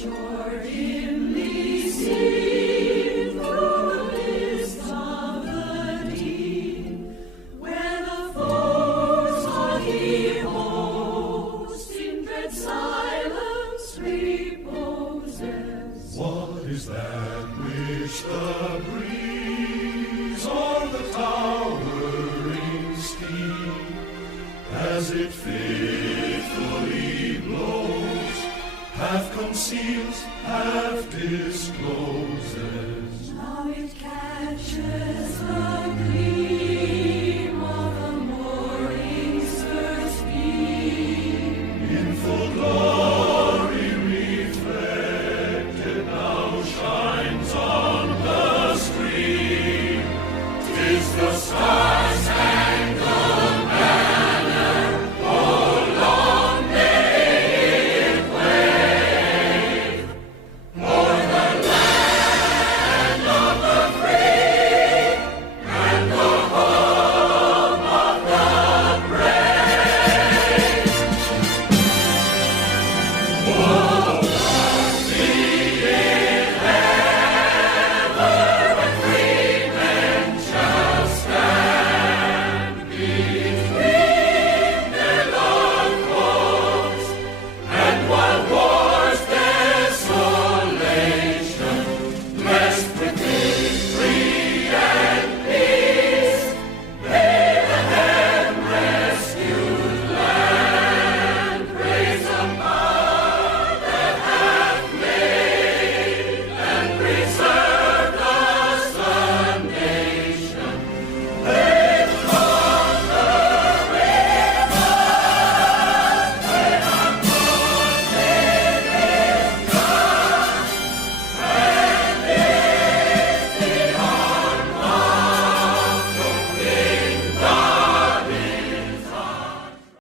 Short dimly seen through the mist of the deep, where the foes haughty host in dread silence reposes. What is that which the breeze on the towering steep, as it fitfully blows, half conceals, half discloses? Now it catches the gleam